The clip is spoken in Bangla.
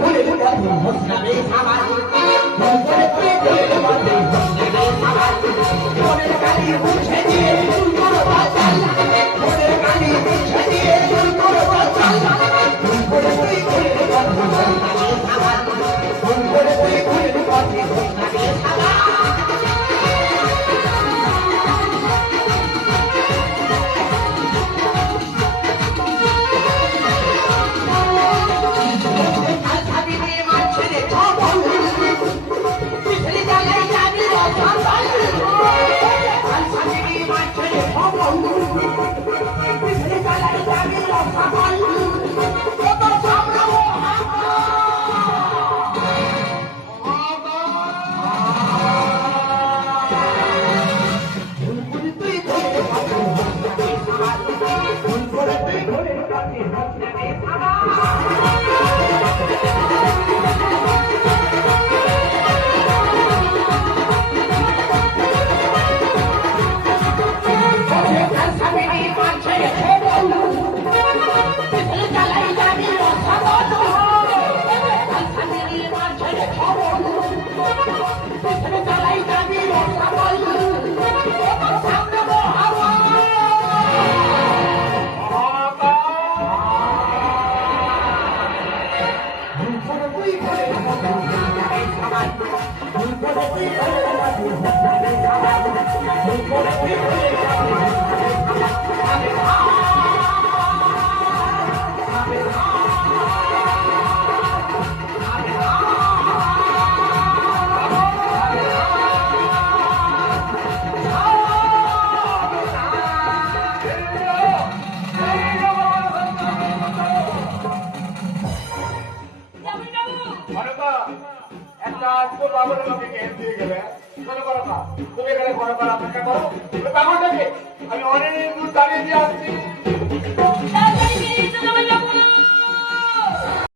ঘুরে পথে হোসনাবে সামাল ভুল করে তুই ঘুরে পথে হোসনাবে সামাল মনের গালি মুছে দিয়ে তুই করো বাচাল মনের গালি মুছে দিয়ে তুই করো বাচাল ভুল করে তুই ঘুরে পথে হোসনাবে সামাল ভুল করে তুই ঘুরে পথে হোসনাবে সামাল আমি অনেক দূর দাঁড়িয়ে দিয়ে আসছি।